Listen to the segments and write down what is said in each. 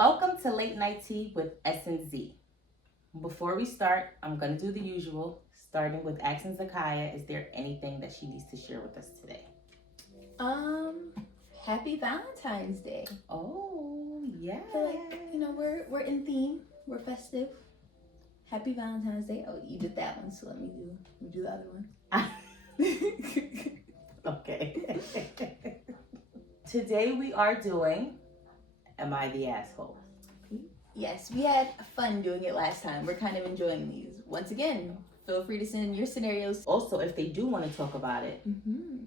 Welcome to Late Night Tea with S and Z. Before we start, I'm going to do the usual, starting with asking Zakaya, is there anything that she needs to share with us today? Happy Valentine's Day. Oh, yeah. I feel like, we're in theme. We're festive. Happy Valentine's Day. Oh, you did that one, so let me do the other one. Okay. Today we are doing Am I the Asshole? Yes, we had fun doing it last time. We're kind of enjoying these. Once again, feel free to send in your scenarios. Also, if they do want to talk about it,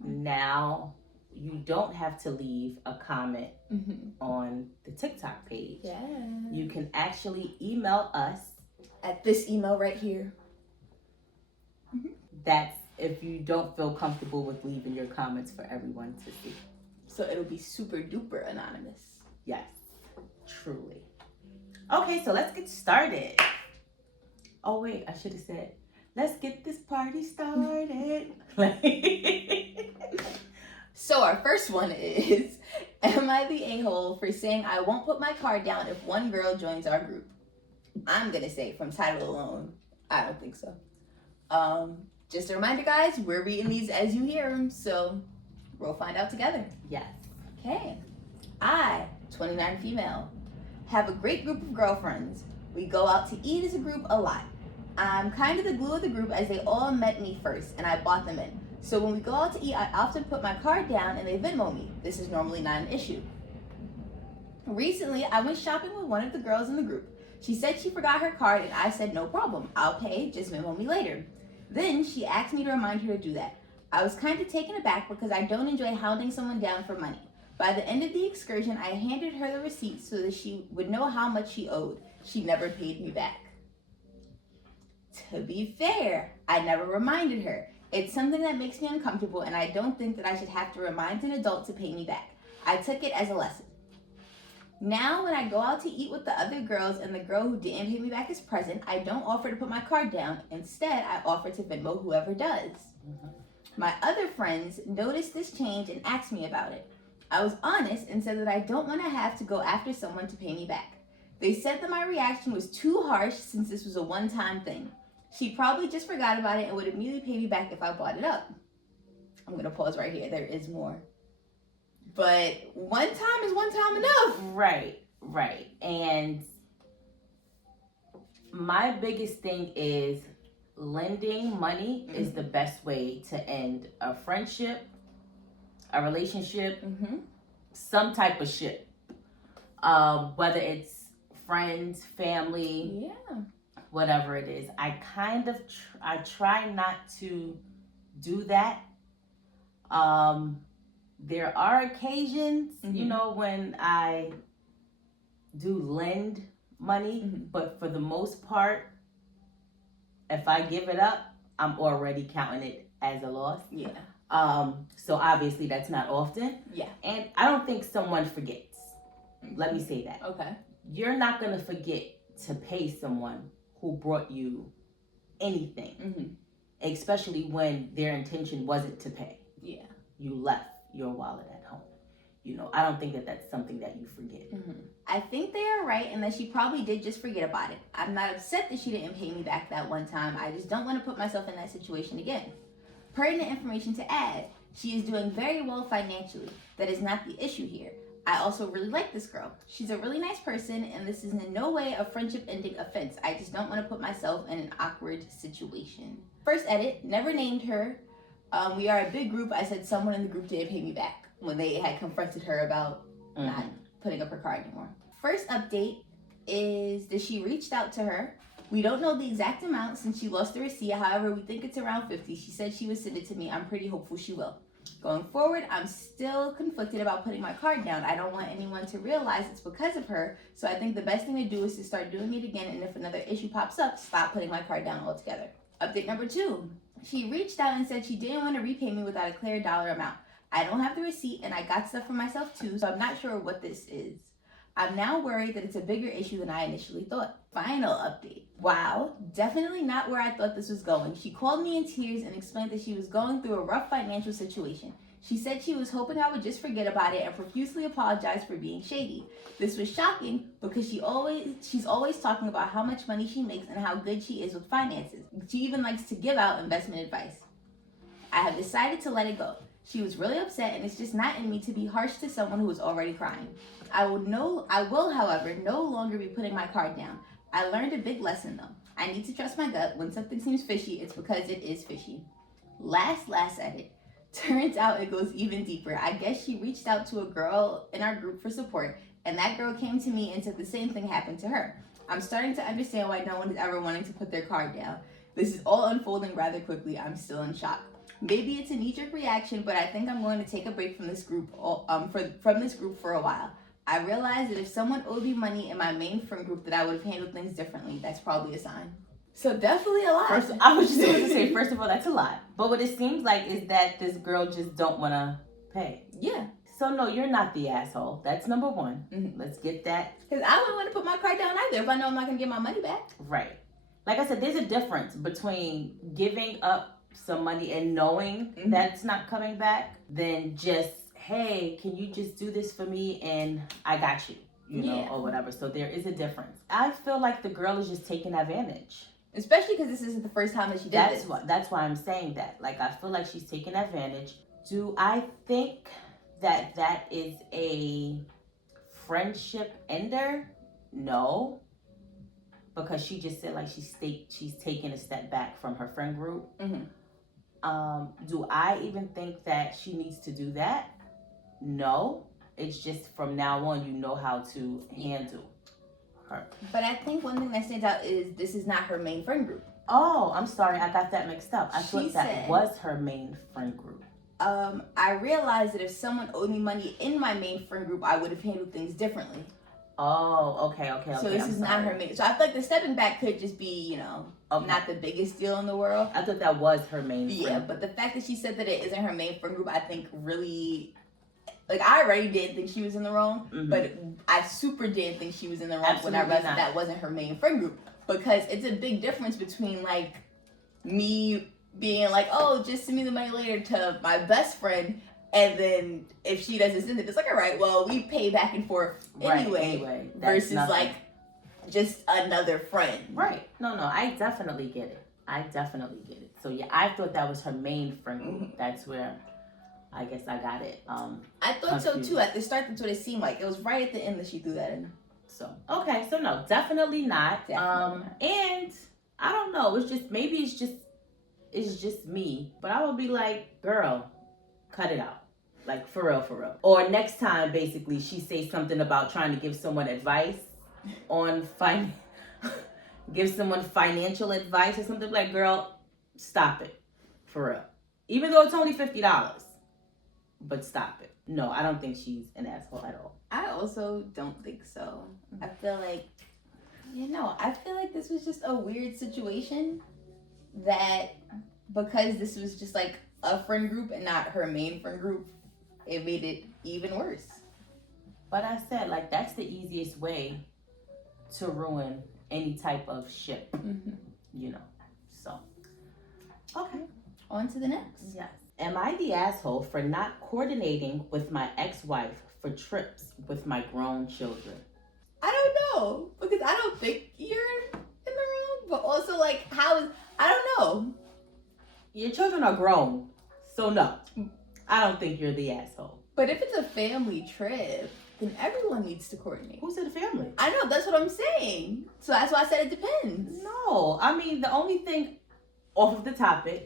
now you don't have to leave a comment on the TikTok page. Yeah. You can actually email us at this email right here. That's if you don't feel comfortable with leaving your comments for everyone to see. So it'll be super duper anonymous. Yes, truly. Okay, so let's get started. Oh wait, I should have said, let's get this party started. So our first one is, am I the a-hole for saying I won't put my card down if one girl joins our group? I'm gonna say from title alone, I don't think so. Just a reminder, guys, we're reading these as you hear them, so we'll find out together. Yes. Okay. I, 29 female, have a great group of girlfriends. We go out to eat as a group a lot. I'm kind of the glue of the group as they all met me first and I bought them in. So when we go out to eat, I often put my card down and they Venmo me. This is normally not an issue. Recently, I went shopping with one of the girls in the group. She said she forgot her card and I said, no problem, I'll pay, just Venmo me later. Then she asked me to remind her to do that. I was kind of taken aback because I don't enjoy hounding someone down for money. By the end of the excursion, I handed her the receipt so that she would know how much she owed. She never paid me back. To be fair, I never reminded her. It's something that makes me uncomfortable and I don't think that I should have to remind an adult to pay me back. I took it as a lesson. Now when I go out to eat with the other girls and the girl who didn't pay me back is present, I don't offer to put my card down. Instead, I offer to Venmo whoever does. My other friends noticed this change and asked me about it. I was honest and said that I don't want to have to go after someone to pay me back. They said that my reaction was too harsh since this was a one-time thing. She probably just forgot about it and would immediately pay me back if I brought it up. I'm going to pause right here. There is more. But one time is one time enough. Right. And my biggest thing is lending money is the best way to end a friendship, a relationship, some type of shit. Whether it's friends, family, whatever it is. I try not to do that. There are occasions, when I do lend money, but for the most part, if I give it up, I'm already counting it as a loss. Yeah. So obviously that's not often. Yeah. And I don't think someone forgets. Let me say that. Okay. You're not going to forget to pay someone who brought you anything, especially when their intention wasn't to pay. Yeah. You left your wallet at home. I don't think that that's something that you forget. I think they are right and that she probably did just forget about it. I'm not upset that she didn't pay me back that one time. I just don't want to put myself in that situation again. Pertinent information to add, she is doing very well financially. That is not the issue here. I also really like this girl. She's a really nice person and this is in no way a friendship ending offense. I just don't want to put myself in an awkward situation. First edit, never named her. We are a big group. I said someone in the group didn't pay me back when they had confronted her about not putting up her card anymore. First update is that she reached out to her. We don't know the exact amount since she lost the receipt. However, we think it's around 50. She said she would send it to me. I'm pretty hopeful she will. Going forward, I'm still conflicted about putting my card down. I don't want anyone to realize it's because of her. So I think the best thing to do is to start doing it again. And if another issue pops up, stop putting my card down altogether. Update number 2. She reached out and said she didn't want to repay me without a clear dollar amount. I don't have the receipt and I got stuff for myself too, so I'm not sure what this is. I'm now worried that it's a bigger issue than I initially thought. Final update. Wow, definitely not where I thought this was going. She called me in tears and explained that she was going through a rough financial situation. She said she was hoping I would just forget about it and profusely apologize for being shady. This was shocking because she's always talking about how much money she makes and how good she is with finances. She even likes to give out investment advice. I have decided to let it go. She was really upset, and it's just not in me to be harsh to someone who is already crying. I will, however, no longer be putting my card down. I learned a big lesson though. I need to trust my gut. When something seems fishy, it's because it is fishy. Last edit. Turns out it goes even deeper. I guess she reached out to a girl in our group for support, and that girl came to me and said the same thing happened to her. I'm starting to understand why no one is ever wanting to put their card down. This is all unfolding rather quickly. I'm still in shock. Maybe it's a knee-jerk reaction, but I think I'm going to take a break from this group for a while. I realized that if someone owed me money in my main friend group, that I would have handled things differently. That's probably a sign. So definitely a lot. I was just going to say, first of all, that's a lot. But what it seems like is that this girl just don't want to pay. Yeah. So no, you're not the asshole. That's number one. Mm-hmm. Let's get that. Because I wouldn't want to put my card down either if I know I'm not going to get my money back. Right. Like I said, there's a difference between giving up some money and knowing that's not coming back than just, hey, can you just do this for me and I got you, you know, or whatever. So there is a difference. I feel like the girl is just taking advantage. Especially because this isn't the first time that she did this. That's why I'm saying that. Like, I feel like she's taking advantage. Do I think that is a friendship ender? No. Because she just said, like, she's taking a step back from her friend group. Do I even think that she needs to do that? No. It's just from now on, you know how to handle her. But I think one thing that stands out is this is not her main friend group. Oh, I'm sorry. I got that mixed up. I thought that was her main friend group. I realized that if someone owed me money in my main friend group, I would have handled things differently. Oh, okay. So this is not her main. So I feel like the stepping back could just be, you know, not the biggest deal in the world. I thought that was her main friend. Yeah, but the fact that she said that it isn't her main friend group, I think really, like, I already didn't think she was in the wrong, but I super didn't think she was in the wrong when I realized that wasn't her main friend group. Because it's a big difference between, like, me being like, oh, just send me the money later to my best friend, and then if she doesn't send it, it's like, all right, well, we pay back and forth anyway versus nothing. Like just another friend. Right. No, I definitely get it. So yeah, I thought that was her main friend group. That's where I guess I got it. I thought confused. So too. At the start, that's what it seemed like. It was right at the end that she threw that in. So okay, so no, definitely not. And I don't know. It's just maybe it's just me, but I would be like, girl, cut it out. Like, for real. Or next time, basically, she says something about trying to give someone advice on give someone financial advice or something, like, girl, stop it. For real. Even though it's only $50. But stop it. No, I don't think she's an asshole at all. I also don't think so. I feel like, I feel like this was just a weird situation that because this was just like a friend group and not her main friend group, it made it even worse. But I said, like, that's the easiest way to ruin any type of ship, you know. So, okay. On to the next. Yes. Am I the asshole for not coordinating with my ex-wife for trips with my grown children? I don't know, because I don't think you're in the wrong, but also, like, I don't know. Your children are grown, so no. I don't think you're the asshole. But if it's a family trip, then everyone needs to coordinate. Who's in the family? I know, that's what I'm saying. So that's why I said it depends. No, I mean, the only thing off of the topic,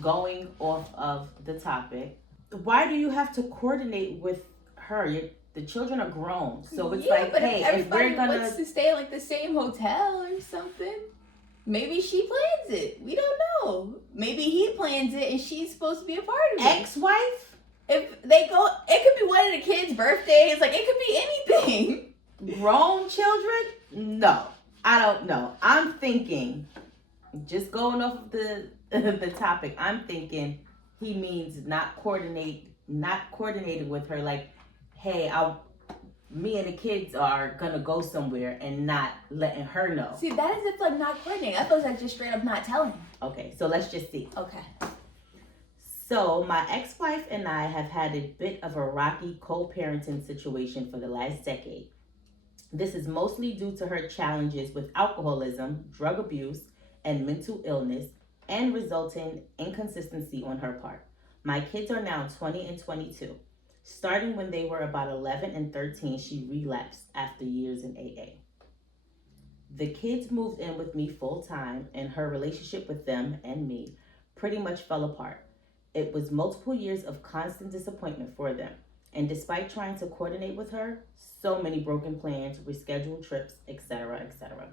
going off of the topic, why do you have to coordinate with her? The children are grown. So it's like, but hey, if we're gonna wants to stay at like the same hotel or something, maybe she plans it. We don't know. Maybe he plans it and she's supposed to be a part of it. Ex-wife? If they go, it could be one of the kids' birthdays. Like, it could be anything. Grown children? No, I don't know. I'm thinking, just going off of the topic, I'm thinking he means not coordinating with her. Like, hey, me and the kids are gonna go somewhere and not letting her know. See, that is if like not coordinating. I thought like just straight up not telling. Okay, so let's just see. Okay. So, my ex wife and I have had a bit of a rocky co parenting situation for the last decade. This is mostly due to her challenges with alcoholism, drug abuse, and mental illness, and resulting inconsistency on her part. My kids are now 20 and 22. Starting when they were about 11 and 13, she relapsed after years in AA. The kids moved in with me full time, and her relationship with them and me pretty much fell apart. It was multiple years of constant disappointment for them. And despite trying to coordinate with her, so many broken plans, rescheduled trips, etc., etc.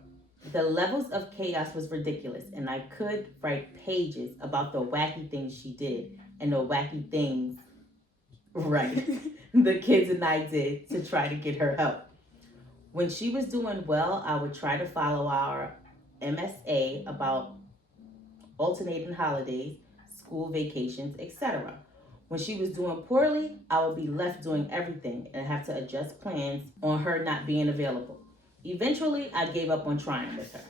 The levels of chaos was ridiculous, and I could write pages about the wacky things she did and the wacky things, right, the kids and I did to try to get her help. When she was doing well, I would try to follow our MSA about alternating holidays, school vacations, etc. When she was doing poorly, I would be left doing everything and have to adjust plans on her not being available. Eventually, I gave up on trying with her.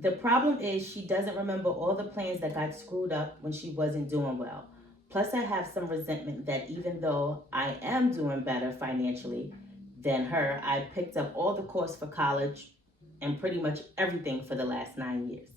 The problem is she doesn't remember all the plans that got screwed up when she wasn't doing well. Plus, I have some resentment that even though I am doing better financially than her, I picked up all the course for college and pretty much everything for the last 9 years.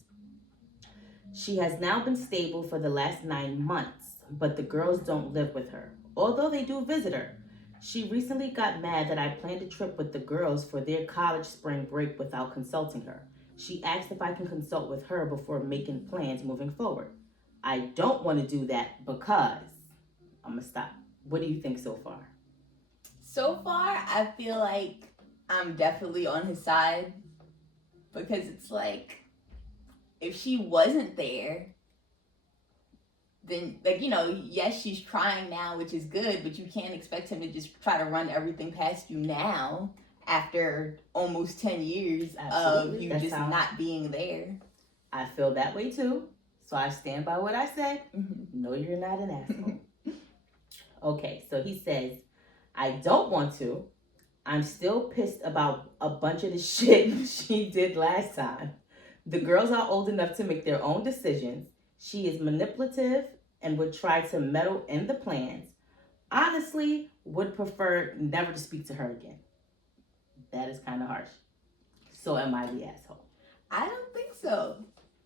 She has now been stable for the last 9 months, but the girls don't live with her, although they do visit her. She recently got mad that I planned a trip with the girls for their college spring break without consulting her. She asked if I can consult with her before making plans moving forward. I don't want to do that because I'm going to stop. What do you think so far? So far, I feel like I'm definitely on his side, because it's like, if she wasn't there, then, like, yes, she's trying now, which is good, but you can't expect him to just try to run everything past you now after almost 10 years of you just not being there. I feel that way too, so I stand by what I said. No, you're not an asshole. Okay, so he says, I don't want to. I'm still pissed about a bunch of the shit she did last time. The girls are old enough to make their own decisions. She is manipulative and would try to meddle in the plans. Honestly, would prefer never to speak to her again. That is kind of harsh. So am I the asshole? I don't think so.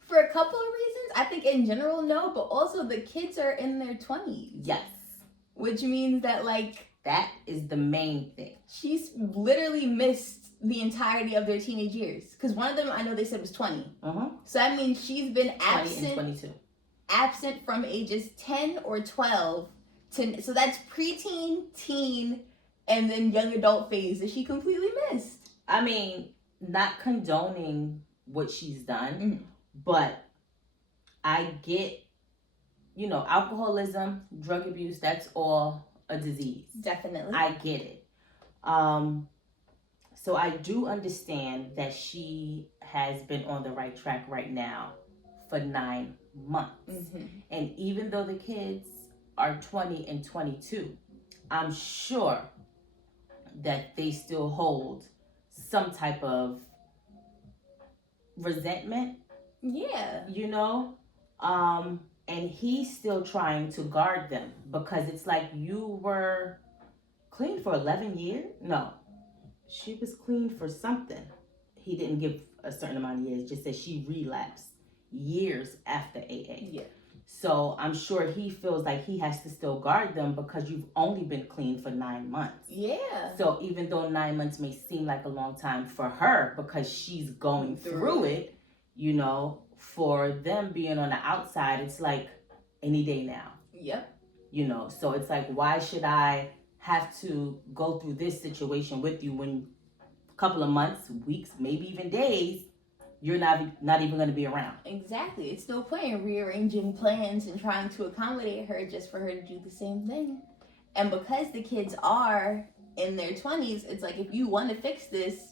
For a couple of reasons. I think in general, no, but also the kids are in their 20s. Yes. Which means that, like, that is the main thing. She's literally missed the entirety of their teenage years. Because one of them, I know they said was 20. So I mean, she's been absent. 20 and 22. Absent from ages 10 or 12 to, so that's preteen, teen, and then young adult phase that she completely missed. I mean, not condoning what she's done, but I get, alcoholism, drug abuse, that's all a disease. Definitely. I get it. So I do understand that she has been on the right track right now for 9 months. And even though the kids are 20 and 22, I'm sure that they still hold some type of resentment. Yeah. And he's still trying to guard them because it's like, you were clean for 11 years? No, she was clean for something. He didn't give a certain amount of years, just said she relapsed years after AA. Yeah. So I'm sure he feels like he has to still guard them because you've only been clean for 9 months. Yeah. So even though 9 months may seem like a long time for her because she's going through it, for them being on the outside, it's like any day now. Yep. So it's like, why should I have to go through this situation with you when a couple of months, weeks, maybe even days, you're not even going to be around? Exactly. It's no point in rearranging plans and trying to accommodate her just for her to do the same thing. And because the kids are in their 20s, it's like, if you want to fix this,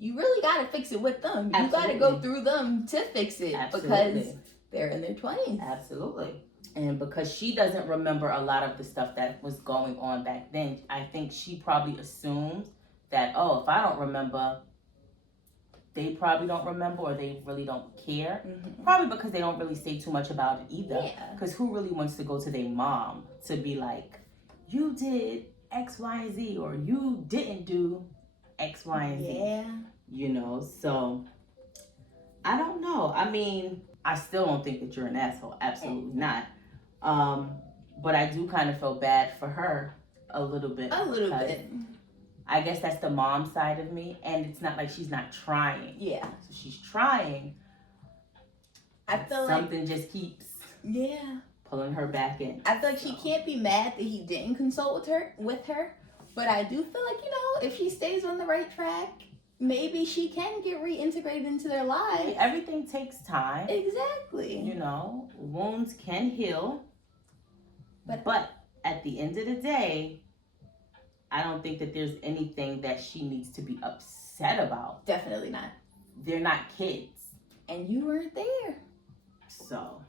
you really got to fix it with them. Absolutely. You got to go through them to fix it. Absolutely. Because they're in their 20s. Absolutely. And because she doesn't remember a lot of the stuff that was going on back then, I think she probably assumes that, if I don't remember, they probably don't remember or they really don't care. Mm-hmm. Probably because they don't really say too much about it either. Yeah. Because who really wants to go to their mom to be like, you did X, Y, and Z, or you didn't do X, Y, and Z. Yeah. You know, so I don't know. I mean, I still don't think that you're an asshole. Absolutely not. But I do kind of feel bad for her a little bit. A little bit. I guess that's the mom side of me, and it's not like she's not trying. Yeah. So she's trying. I feel something just keeps pulling her back in. I feel like she can't be mad that he didn't consult with her, but I do feel like, you know, if she stays on the right track, maybe she can get reintegrated into their lives. Everything takes time. Exactly. You know, wounds can heal, but at the end of the day, I don't think that there's anything that she needs to be upset about. Definitely not. They're not kids. And you weren't there. So,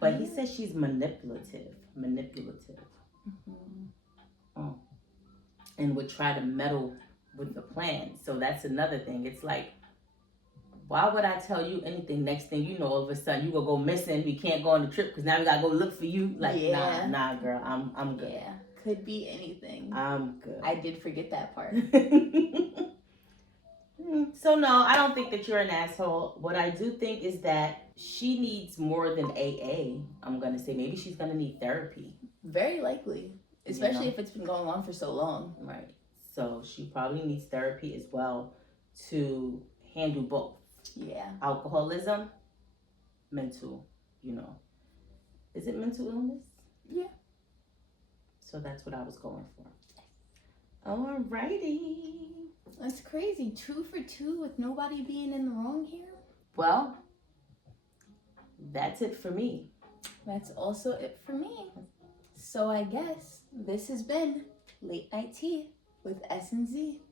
but he says she's manipulative. Mm-hmm. And would try to meddle with the plan. So that's another thing. It's like, why would I tell you anything? Next thing you know, all of a sudden you gonna go missing. We can't go on the trip because now we gotta go look for you. Like, nah, girl, I'm good. Yeah, could be anything. I'm good. I did forget that part. So no, I don't think that you're an asshole. What I do think is that she needs more than AA. I'm gonna say maybe she's gonna need therapy. Very likely, especially if it's been going on for so long. Right. So she probably needs therapy as well to handle both. Yeah. Alcoholism, mental, you know. Is it mental illness? Yeah. So that's what I was going for. Alrighty. That's crazy. 2 for 2 with nobody being in the wrong here. Well, that's it for me. That's also it for me. So I guess this has been Late Night Tea with S&Z.